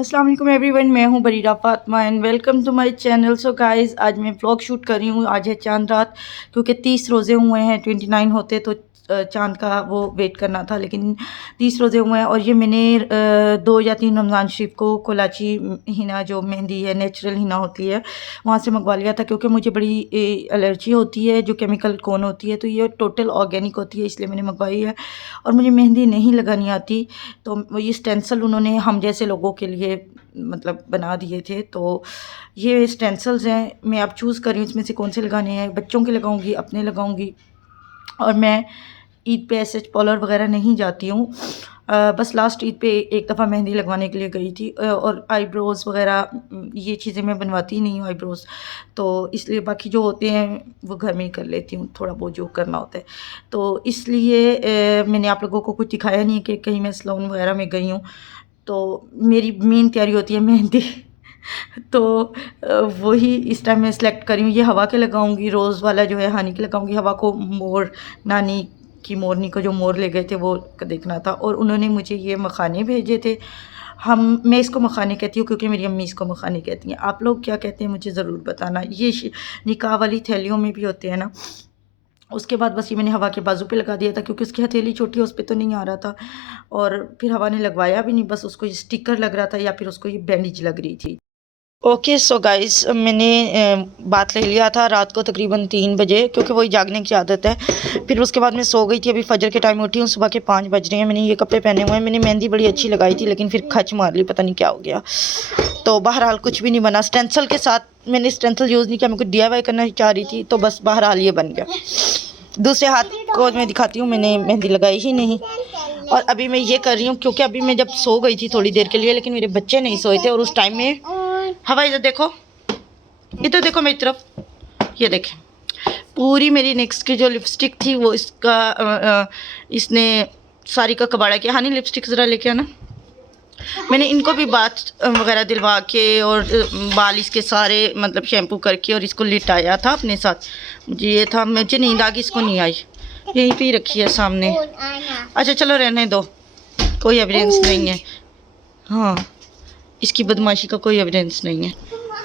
अस्सलाम वालेकुम एवरीवन, मैं हूं Barira Fatima and welcome to my channel. So guys, आज मैं व्लॉग शूट कर रही हूं। आज है चांद रात, क्योंकि 30 रोज़े हुए हैं। 29 होते तो चांद का वो वेट करना था, लेकिन 30 रोज़े हुए हैं। और ये मैंने 2 या 3 रमज़ान शरीफ को कोलाची हिना, जो मेहंदी है नेचुरल हिना होती है, वहाँ से मंगवा लिया था, क्योंकि मुझे बड़ी एलर्जी होती है जो केमिकल कौन होती है। तो ये टोटल ऑर्गेनिक होती है, इसलिए मैंने मंगवाई है। और मुझे मेहंदी नहीं लगानी आती, तो ये स्टेंसिल उन्होंने हम जैसे लोगों के लिए मतलब बना दिए थे। तो ये स्टेंसिल्स हैं, मैं अब चूज़ कर रही हूँ इसमें से कौन से लगाने हैं। बच्चों के लगाऊंगी, अपने लगाऊंगी। और मैं ईद पे ऐसे पार्लर वगैरह नहीं जाती हूँ। बस लास्ट ईद पे एक दफ़ा मेहंदी लगवाने के लिए गई थी। और आईब्रोज़ वगैरह ये चीज़ें मैं बनवाती ही नहीं हूँ, आईब्रोज़। तो इसलिए बाकी जो होते हैं वो घर में ही कर लेती हूँ, थोड़ा बहुत जो करना होता है। तो इसलिए मैंने आप लोगों को कुछ दिखाया नहीं कि कहीं मैं सैलून वगैरह में गई हूँ। तो मेरी मेन तैयारी होती है मेहंदी। तो वही इस टाइम मैं सेलेक्ट करी हूँ। ये हवा के लगाऊंगी, रोज़ वाला जो है हनी के लगाऊंगी। हवा को मोर, नानी की मोरनी को जो मोर ले गए थे वो देखना था, और उन्होंने मुझे ये मखाने भेजे थे। मैं इसको मखाने कहती हूँ, क्योंकि मेरी अम्मी इसको मखाने कहती हैं। आप लोग क्या कहते हैं मुझे ज़रूर बताना। ये निकाह वाली थैलियों में भी होते हैं ना। उसके बाद बस ये मैंने हवा के बाजू पे लगा दिया था, क्योंकि उसकी हथेली छोटी है, उस पर तो नहीं आ रहा था। और फिर हवा ने लगवाया भी नहीं, बस उसको ये स्टिकर लग रहा था, या फिर उसको ये बैंडेज लग रही थी। ओके सो गाइस, मैंने बात ले लिया था रात को तकरीबन 3 बजे, क्योंकि वही जागने की आदत है। फिर उसके बाद मैं सो गई थी। अभी फजर के टाइम उठी हूँ, सुबह के 5 बज रहे हैं। मैंने ये कपड़े पहने हुए हैं। मैंने मेहंदी बड़ी अच्छी लगाई थी, लेकिन फिर खच मार ली, पता नहीं क्या हो गया। तो बहरहाल कुछ भी नहीं बना। स्टेंसिल के साथ मैंने स्टेंसिल यूज़ नहीं किया, मैं कुछ DIY करना चाह रही थी, तो बस बहरहाल ये बन गया। दूसरे हाथ को मैं दिखाती हूँ, मैंने मेहंदी लगाई ही नहीं। और अभी मैं ये कर रही हूँ, क्योंकि अभी मैं जब सो गई थी थोड़ी देर के लिए, लेकिन मेरे बच्चे नहीं सोए थे। और उस टाइम में हवा, इधर देखो, इधर देखो मेरी तरफ, ये देखें। पूरी मेरी नेक्स्ट की जो लिपस्टिक थी वो इसने सारी का कबाड़ा किया। हाँ नहीं, लिपस्टिक ज़रा लेके आना। मैंने इनको भी बात वगैरह दिलवा के और बाल इसके सारे मतलब शैम्पू करके और इसको लिटाया था अपने साथ। मुझे ये था, मुझे नींद आ गई, इसको नहीं आई। यहीं पे ही रखी है सामने। अच्छा चलो रहने दो, कोई एविडेंस नहीं है। हाँ, इसकी बदमाशी का कोई एविडेंस नहीं है,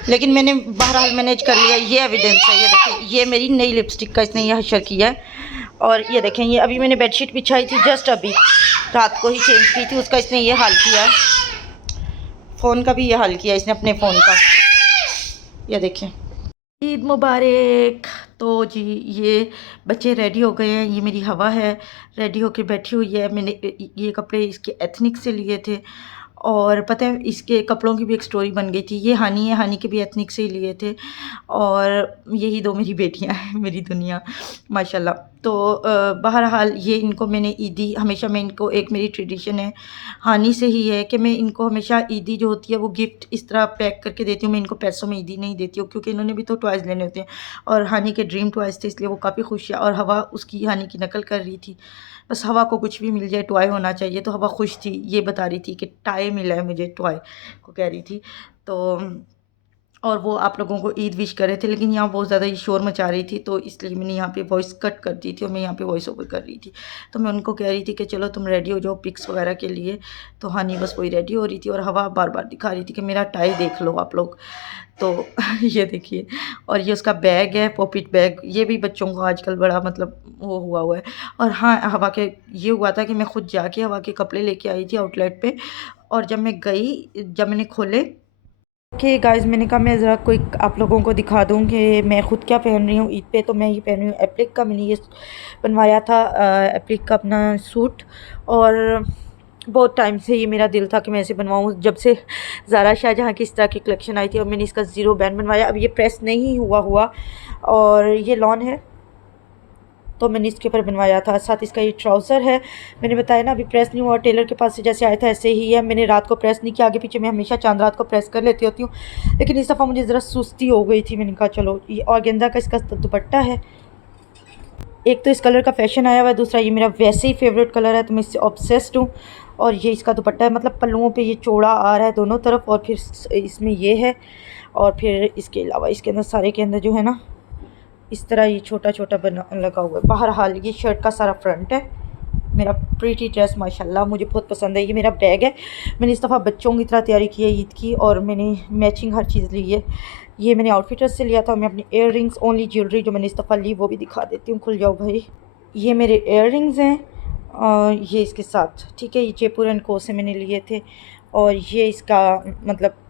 लेकिन मैंने बहरहाल मैनेज कर लिया। ये एविडेंस है, ये देखिए, ये मेरी नई लिपस्टिक का इसने ये हशर किया है। और ये देखें, ये अभी मैंने बेडशीट बिछाई थी, जस्ट अभी रात को ही चेंज की थी, उसका इसने ये हाल किया है। फ़ोन का भी ये हाल किया इसने, अपने फ़ोन का। ये देखें। ईद मुबारक। तो जी, ये बच्चे रेडी हो गए हैं। ये मेरी हवा है, रेडी होके बैठी हुई है। मैंने ये कपड़े इसके एथनिक से लिए थे। और पता है, इसके कपड़ों की भी एक स्टोरी बन गई थी। ये हानी है, हानी के भी एथनिक से ही लिए थे। और यही 2 मेरी बेटियां हैं, मेरी दुनिया माशाल्लाह। तो बहरहाल ये इनको मैंने ईदी, हमेशा मैं इनको, एक मेरी ट्रेडिशन है हानि से ही है कि मैं इनको हमेशा ईदी जो होती है वो गिफ्ट इस तरह पैक करके देती हूँ। मैं इनको पैसों में ईदी नहीं देती हूँ, क्योंकि इन्होंने भी तो टॉयज़ लेने होते हैं। और हानि के ड्रीम टॉयज़ थे, इसलिए वो काफ़ी खुश है। और हवा उसकी हानि की नकल कर रही थी। बस हवा को कुछ भी मिल जाए, टॉय होना चाहिए। तो हवा खुश थी, ये बता रही थी कि टाय मिला है मुझे, टॉय को कह रही थी। तो और वो आप लोगों को ईद विश कर रहे थे, लेकिन यहाँ बहुत ज़्यादा ये शोर मचा रही थी, तो इसलिए मैंने यहाँ पे वॉइस कट कर दी थी और मैं यहाँ पे वॉइस ओवर कर रही थी। तो मैं उनको कह रही थी कि चलो तुम रेडी हो जाओ पिक्स वगैरह के लिए। तो हानी बस वही रेडी हो रही थी, और हवा बार बार दिखा रही थी कि मेरा टाई देख लो आप लोग। तो ये देखिए। और ये उसका बैग है, पॉपिट बैग। ये भी बच्चों को आजकल बड़ा मतलब वो हुआ है। और हाँ, हवा के ये हुआ था कि मैं खुद जाके हवा के कपड़े लेके आई थी आउटलेट पे। और जब मैं गई, जब मैंने खोले कि गाइज़, मैंने कहा मैं ज़रा कोई आप लोगों को दिखा दूँ कि मैं ख़ुद क्या पहन रही हूँ ईद पे। तो मैं ये पहन रही हूँ एप्लिक का। मैंने ये बनवाया था एप्लिक का अपना सूट। और बहुत टाइम से ये मेरा दिल था कि मैं ऐसे बनवाऊँ, जब से ज़ारा शाहजहाँ की इस तरह की कलेक्शन आई थी। और मैंने इसका ज़ीरो बैंड बनवाया। अब ये प्रेस नहीं हुआ और ये लॉन है, तो मैंने इसके ऊपर बनवाया था। साथ इसका ये ट्राउज़र है, मैंने बताया ना अभी प्रेस नहीं हुआ। टेलर के पास से जैसे आया था ऐसे ही है। मैंने रात को प्रेस नहीं किया, आगे पीछे मैं हमेशा चांद रात को प्रेस कर लेती होती हूँ, लेकिन इस दफ़ा मुझे ज़रा सुस्ती हो गई थी। मैंने कहा चलो, ये ऑर्गेन्जा का इसका दुपट्टा है। एक तो इस कलर का फ़ैशन आया हुआ है, दूसरा ये मेरा वैसे ही फेवरेट कलर है, तो मैं इससे ऑब्सेस्ड हूँ। और ये इसका दुपट्टा है, मतलब पल्लुओं पे ये चौड़ा आ रहा है दोनों तरफ, और फिर इसमें ये है। और फिर इसके अलावा इसके अंदर सारे के अंदर जो है ना, इस तरह ये छोटा छोटा बना लगा हुआ है। बहरहाल ये शर्ट का सारा फ्रंट है। मेरा प्रीटी ड्रेस माशाल्लाह मुझे बहुत पसंद है। ये मेरा बैग है, मैंने इस दफ़ा बच्चों की तरह तैयारी की है ईद की, और मैंने मैचिंग हर चीज़ ली है। ये मैंने आउटफिटर्स से लिया था। मैं अपनी इयर रिंग्स ओनली ज्वेलरी जो मैंने इस दफ़ा ली वो भी दिखा देती हूँ। खुल जाओ भाई, ये मेरे इयर रिंग्स हैं, ये इसके साथ, ठीक है। ये जयपुर एंड को से मैंने लिए थे, और ये इसका मतलब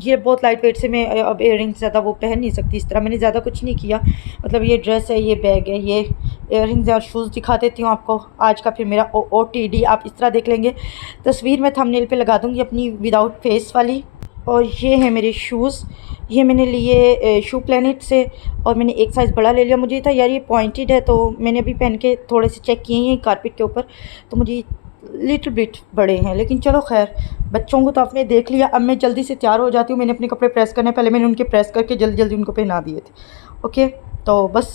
ये बहुत लाइट वेट से, मैं अब इयर रिंग्स ज़्यादा वो पहन नहीं सकती इस तरह, मैंने ज़्यादा कुछ नहीं किया। मतलब ये ड्रेस है, ये बैग है, ये इयर रिंग्स है, और शूज़ दिखा देती हूँ आपको आज का। फिर मेरा OOTD आप इस तरह देख लेंगे, तस्वीर मैं थंबनेल पे लगा दूँगी अपनी विदाउट फेस वाली। और ये है मेरे शूज़, ये मैंने लिए शू प्लैनेट से, और मैंने एक साइज़ बड़ा ले लिया। मुझे था यार ये पॉइंटेड है, तो मैंने अभी पहन के थोड़े से चेक किए हैं कारपेट के ऊपर, तो मुझे लिटिल बिट बड़े हैं, लेकिन चलो खैर, बच्चों को तो आपने देख लिया। अब मैं जल्दी से तैयार हो जाती हूँ, मैंने अपने कपड़े प्रेस करने, पहले मैंने उनके प्रेस करके जल्दी जल्दी उनको पहना दिए थे। ओके, तो बस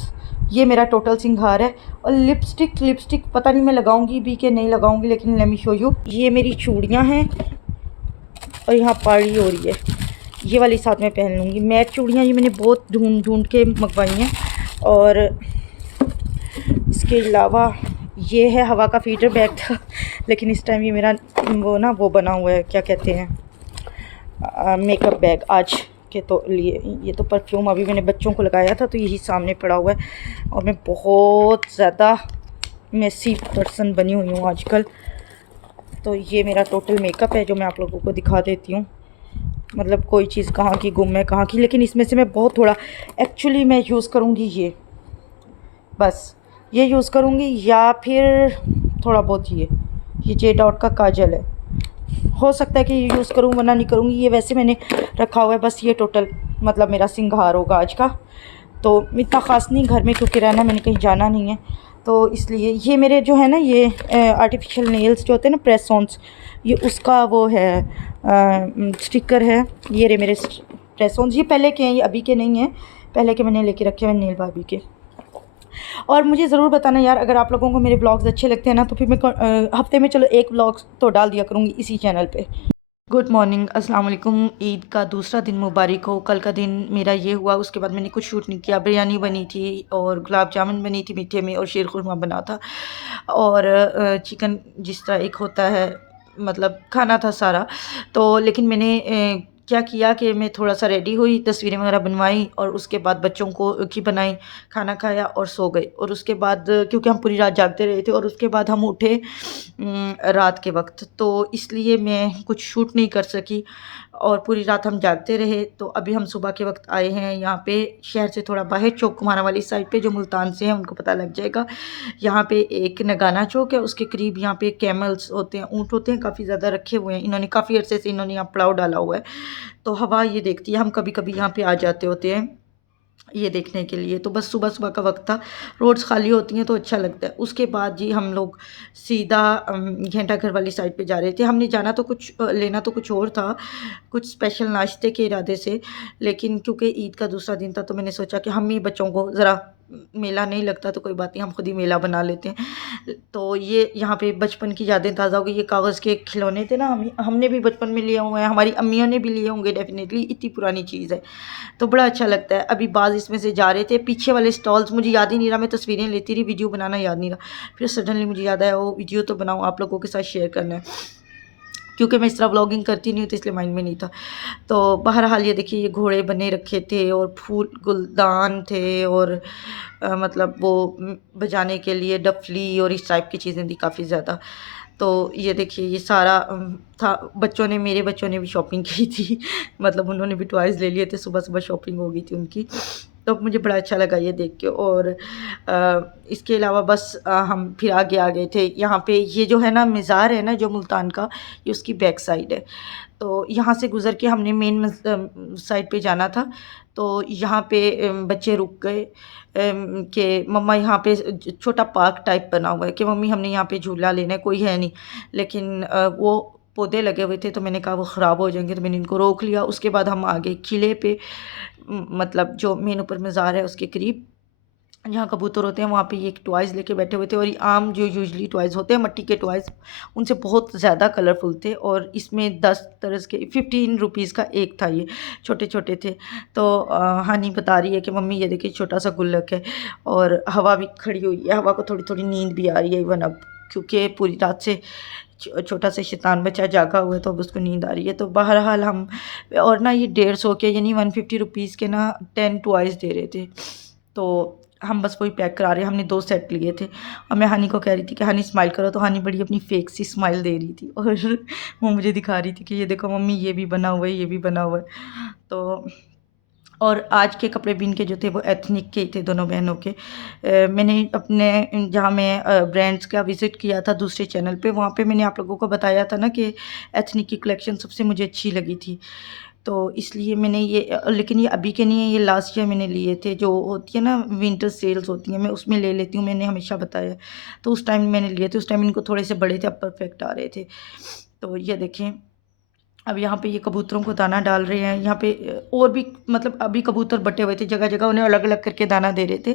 ये मेरा टोटल सिंगार है। और लिपस्टिक पता नहीं मैं लगाऊंगी भी कि नहीं लगाऊंगी, लेकिन लेट मी शो यू। ये मेरी चूड़ियाँ हैं, और यहाँ पाड़ी हो रही है, ये वाली साथ में पहन लूँगी। मैट चूड़ियाँ ये मैंने बहुत ढूंढ के मंगवाई हैं। और इसके अलावा ये है हवा का फीडर बैग था, लेकिन इस टाइम ये मेरा वो बना हुआ है, क्या कहते हैं, मेकअप बैग आज के तो लिए। ये तो परफ्यूम अभी मैंने बच्चों को लगाया था, तो यही सामने पड़ा हुआ है। और मैं बहुत ज़्यादा मेसी पर्सन बनी हुई हूँ आजकल। तो ये मेरा टोटल मेकअप है जो मैं आप लोगों को दिखा देती हूँ। मतलब कोई चीज़ कहाँ की गुम है कहाँ की, लेकिन इसमें से मैं बहुत थोड़ा एक्चुअली मैं यूज़ करूँगी, ये बस ये यूज़ करूँगी, या फिर थोड़ा बहुत ये जे डॉट का काजल है, हो सकता है कि ये यूज़ करूँ वरना नहीं करूँगी। ये वैसे मैंने रखा हुआ है, बस ये टोटल मतलब मेरा सिंगार होगा आज का। तो इतना ख़ास नहीं घर में, क्योंकि रहना मैंने कहीं जाना नहीं है, तो इसलिए ये मेरे जो है ना ये आर्टिफिशियल नेल्स जो होते हैं ना, प्रेस ऑन्स, ये उसका वो है स्टिकर है। ये रे मेरे प्रेस ऑन्स, ये पहले के हैं, ये अभी के नहीं हैं, पहले के मैंने लेके रखे हुए नेल बार्बी के। और मुझे ज़रूर बताना यार, अगर आप लोगों को मेरे ब्लॉग्स अच्छे लगते हैं ना, तो फिर मैं हफ्ते में चलो एक ब्लॉग तो डाल दिया करूँगी इसी चैनल पे। गुड मॉर्निंग, अस्सलाम वालेकुम। ईद का दूसरा दिन मुबारक हो। कल का दिन मेरा ये हुआ, उसके बाद मैंने कुछ शूट नहीं किया। बिरयानी बनी थी, और गुलाब जामुन बनी थी मीठे में, और शीर खुरमा बना था, और चिकन जिस तरह एक होता है, मतलब खाना था सारा। तो लेकिन मैंने क्या किया कि मैं थोड़ा सा रेडी हुई, तस्वीरें वगैरह बनवाई, और उसके बाद बच्चों को की बनाई, खाना खाया और सो गए। और उसके बाद क्योंकि हम पूरी रात जागते रहे थे, और उसके बाद हम उठे रात के वक्त, तो इसलिए मैं कुछ शूट नहीं कर सकी, और पूरी रात हम जागते रहे। तो अभी हम सुबह के वक्त आए हैं यहाँ पे, शहर से थोड़ा बाहर, चौक कुमारा वाली साइड पे, जो मुल्तान से हैं उनको पता लग जाएगा। यहाँ पे एक नगाना चौक है, उसके करीब यहाँ पे कैमल्स होते हैं, ऊँट होते हैं, काफ़ी ज़्यादा रखे हुए हैं इन्होंने, काफ़ी अरसे से इन्होंने यहाँ पड़ाव डाला हुआ है। तो हवा ये देखती है, हम कभी कभी यहाँ पे आ जाते होते हैं ये देखने के लिए। तो बस सुबह सुबह का वक्त था, रोड्स खाली होती हैं तो अच्छा लगता है। उसके बाद जी हम लोग सीधा घंटा घर वाली साइड पे जा रहे थे। हमने जाना तो कुछ लेना तो कुछ और था, कुछ स्पेशल नाश्ते के इरादे से, लेकिन क्योंकि ईद का दूसरा दिन था, तो मैंने सोचा कि हम ही बच्चों को ज़रा, मेला नहीं लगता तो कोई बात नहीं, हम खुद ही मेला बना लेते हैं। तो ये यहाँ पे बचपन की यादें ताज़ा हो गई। ये कागज़ के खिलौने थे ना, हमने भी बचपन में लिए हुए हैं, हमारी अम्मियों ने भी लिए होंगे डेफिनेटली, इतनी पुरानी चीज़ है, तो बड़ा अच्छा लगता है। अभी बाज़ इसमें से जा रहे थे, पीछे वाले स्टॉल्स मुझे याद ही नहीं रहा, मैं तस्वीरें लेती रही, वीडियो बनाना याद नहीं रहा। फिर सडनली मुझे याद आया, वो वीडियो तो बनाऊँ, आप लोगों के साथ शेयर करना है, क्योंकि मैं इस तरह व्लॉगिंग करती नहीं हूँ, तो इसलिए माइंड में नहीं था। तो बहरहाल ये देखिए, ये घोड़े बने रखे थे, और फूल गुलदान थे, और मतलब वो बजाने के लिए डफली और इस टाइप की चीज़ें थी काफ़ी ज़्यादा। तो ये देखिए, ये सारा था। मेरे बच्चों ने भी शॉपिंग की थी मतलब उन्होंने भी टॉयज़ ले लिए थे, सुबह सुबह शॉपिंग हो गई थी उनकी। तो मुझे बड़ा अच्छा लगा ये देख के। और इसके अलावा बस हम फिर आगे आ गए थे। यहाँ पे ये जो है ना मज़ार है ना, जो मुल्तान का, ये उसकी बैक साइड है। तो यहाँ से गुज़र के हमने मेन साइड पे जाना था। तो यहाँ पे बच्चे रुक गए कि मम्मा यहाँ पे छोटा पार्क टाइप बना हुआ है, कि मम्मी हमने यहाँ पे झूला लेना है, कोई है नहीं, लेकिन वो पौधे लगे हुए थे, तो मैंने कहा वो ख़राब हो जाएंगे, तो मैंने इनको रोक लिया। उसके बाद हम आ गए किले पे, मतलब जो मेन ऊपर मज़ार है उसके करीब, जहाँ कबूतर होते हैं, वहाँ पे ये एक टॉयज़ लेके बैठे हुए थे। और ये आम जो यूजुअली टॉयज़ होते हैं मिट्टी के टॉयज़, उनसे बहुत ज़्यादा कलरफुल थे, और इसमें 10 तरह के 15 रुपीज़ का एक था, ये छोटे छोटे थे। तो हानी बता रही है कि मम्मी ये देखिए छोटा सा गुल्लक है, और हवा भी खड़ी हुई है, हवा को थोड़ी थोड़ी नींद भी आ रही है इवन अब। क्योंकि पूरी रात से छोटा सा शैतान बच्चा जागा हुआ है तो अब उसको नींद आ रही है। तो बहरहाल हम और ना ये 150 के यानी 150 रुपीज़ के ना 10 टॉयज़ दे रहे थे, तो हम बस वही पैक करा रहे हैं। हमने 2 सेट लिए थे और मैं हनी को कह रही थी कि हनी स्माइल करो, तो हनी बड़ी अपनी फेक सी स्माइल दे रही थी और वो मुझे दिखा रही थी कि ये देखो मम्मी ये भी बना हुआ है, ये भी बना हुआ है। तो और आज के कपड़े भी इनके जो थे वो एथनिक के ही थे, दोनों बहनों के। मैंने अपने जहाँ मैं ब्रांड्स का विज़िट किया था दूसरे चैनल पे, वहाँ पे मैंने आप लोगों को बताया था ना कि एथनिक की कलेक्शन सबसे मुझे अच्छी लगी थी। तो इसलिए मैंने ये लेकिन ये अभी के नहीं है, ये लास्ट ईयर मैंने लिए थे। जो होती है ना विंटर सेल्स होती हैं, मैं उसमें ले लेती हूँ, मैंने हमेशा बताया। तो उस टाइम मैंने लिए थे, उस टाइम इनको थोड़े से बड़े थे, अब परफेक्ट आ रहे थे। तो ये देखें, अब यहाँ पे ये कबूतरों को दाना डाल रहे हैं। यहाँ पे और भी मतलब अभी कबूतर बटे हुए थे, जगह जगह उन्हें अलग अलग करके दाना दे रहे थे।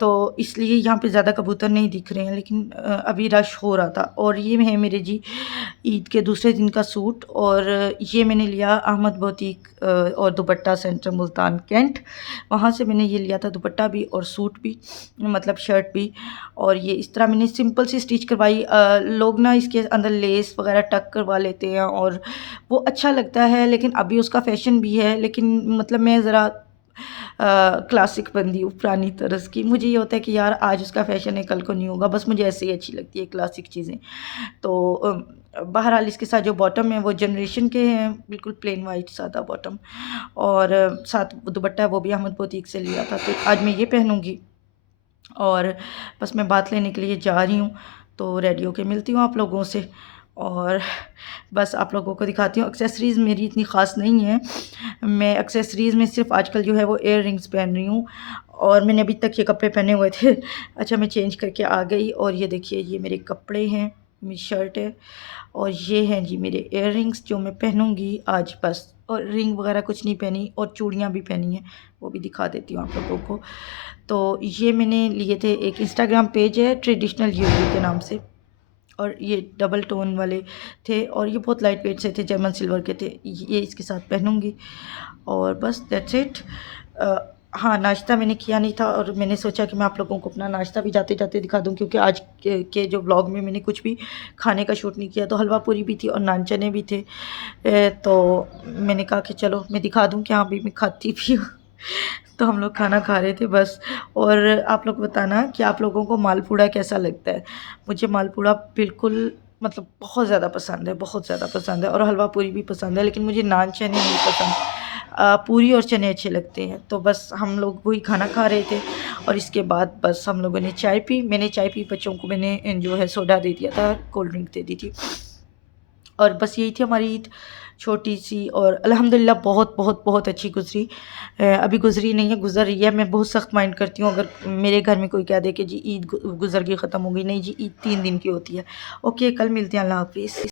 तो इसलिए यहाँ पे ज़्यादा कबूतर नहीं दिख रहे हैं, लेकिन अभी रश हो रहा था। और ये है मेरे जी ईद के दूसरे दिन का सूट, और ये मैंने लिया अहमद बुटीक और दुपट्टा सेंटर मुल्तान कैंट, वहाँ से मैंने ये लिया था दुपट्टा भी और सूट भी, मतलब शर्ट भी। और ये इस तरह मैंने सिंपल सी स्टिच करवाई। लोग ना इसके अंदर लेस वगैरह टक करवा लेते हैं और वो अच्छा लगता है, लेकिन अभी उसका फ़ैशन भी है। लेकिन मतलब मैं ज़रा क्लासिक बंदी हूँ, पुरानी तरस की। मुझे ये होता है कि यार आज उसका फ़ैशन है, कल को नहीं होगा, बस मुझे ऐसे ही अच्छी लगती है क्लासिक चीज़ें। तो बहरहाल इसके साथ जो बॉटम है वो जनरेशन के हैं, बिल्कुल प्लेन वाइट सादा बॉटम, और साथ दुपट्टा है वो भी अहमद बुटीक से लिया था। तो आज मैं ये पहनूँगी और बस मैं बात लेने के लिए जा रही हूँ। तो रेडी होके मिलती हूँ आप लोगों से, और बस आप लोगों को दिखाती हूँ। एक्सेसरीज़ मेरी इतनी ख़ास नहीं है, मैं एक्सेसरीज़ में सिर्फ आजकल जो है वो इयर रिंग्स पहन रही हूँ, और मैंने अभी तक ये कपड़े पहने हुए थे। अच्छा, मैं चेंज करके आ गई, और ये देखिए ये मेरे कपड़े हैं, मेरी शर्ट है, और ये हैं जी मेरे इयर रिंग्स जो मैं पहनूँगी आज बस। और रिंग वगैरह कुछ नहीं पहनी, और चूड़ियाँ भी पहनी हैं, वो भी दिखा देती हूँ आप लोगों को। तो ये मैंने लिए थे, एक इंस्टाग्राम पेज है ट्रेडिशनल यूपी के नाम से, और ये डबल टोन वाले थे, और ये बहुत लाइट वेट से थे, जर्मन सिल्वर के थे। ये इसके साथ पहनूँगी, और बस दैट्स इट। हाँ, नाश्ता मैंने किया नहीं था, और मैंने सोचा कि मैं आप लोगों को अपना नाश्ता भी जाते जाते दिखा दूं, क्योंकि आज के जो व्लॉग में मैंने कुछ भी खाने का शूट नहीं किया। तो हलवा पूरी भी थी और नान चने भी थे। तो मैंने कहा कि चलो मैं दिखा दूं कि हाँ भी मैं खाती भी हूँ। तो हम लोग खाना खा रहे थे बस। और आप लोग बताना कि आप लोगों को मालपूड़ा कैसा लगता है। मुझे मालपूड़ा बिल्कुल मतलब बहुत ज़्यादा पसंद है, बहुत ज़्यादा पसंद है, और हलवा पूरी भी पसंद है, लेकिन मुझे नान चने नहीं पसंद। पूरी और चने अच्छे लगते हैं। तो बस हम लोग वही खाना खा रहे थे, और इसके बाद बस हम लोगों ने चाय पी। मैंने चाय पी, बच्चों को मैंने जो है सोडा दे दिया था, कोल्ड ड्रिंक दे दी थी। और बस यही थी हमारी ईद, छोटी सी, और अल्हम्दुलिल्लाह बहुत बहुत बहुत अच्छी गुज़री। अभी गुज़री नहीं है, गुज़र रही है। मैं बहुत सख्त माइंड करती हूँ अगर मेरे घर में कोई कह दे कि जी ईद गुज़र गई, ख़त्म हो गई। नहीं जी, ईद 3 दिन की होती है। ओके, कल मिलते हैं। अल्लाह हाफ़िज़।